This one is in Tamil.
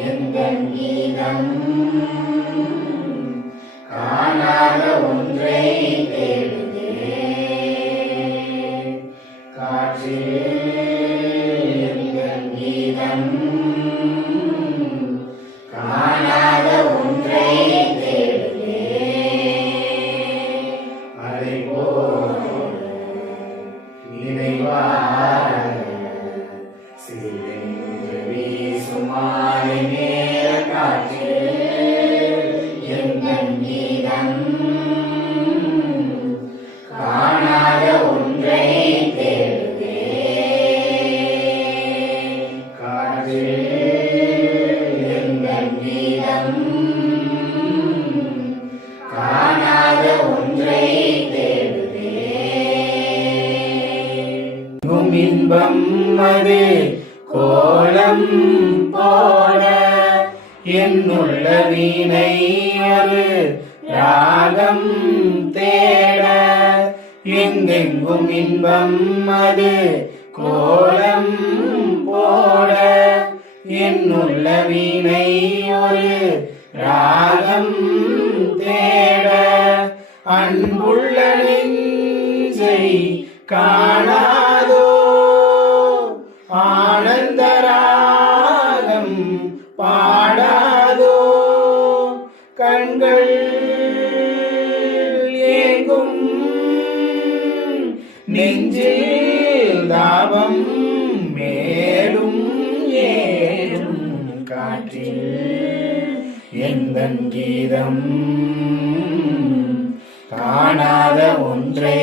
எந்தன் கீதம் காணாத ஒன்றை தேடுதே காற்றில் எந்தன் கீதம் காணாத ஒன்றை தேடுதே அதை போல் நினைவார சுமாரி நேர காற்றில் எந்தன் கீதம் காணாத ஒன்றை தேடுதே காற்றில் எந்தன் கீதம் காணாத ஒன்றை தேடுதே இன்பம் அது கோலம் போட என்னுள்ள வீணை ஒரு ராகம் தேட எங்கெங்கும் இன்பம் அது கோலம் போட என்னுள்ள வீணை ஒரு ராகம் தேட அன்புள்ள நெஞ்சை காணாதோ ஆனந்தராகம் பாடாதோ கண்கள் ஏங்கும் நெஞ்சில் தாபம் மேலும் ஏறும் காற்றில் எந்தன் கீதம் காணாத ஒன்றை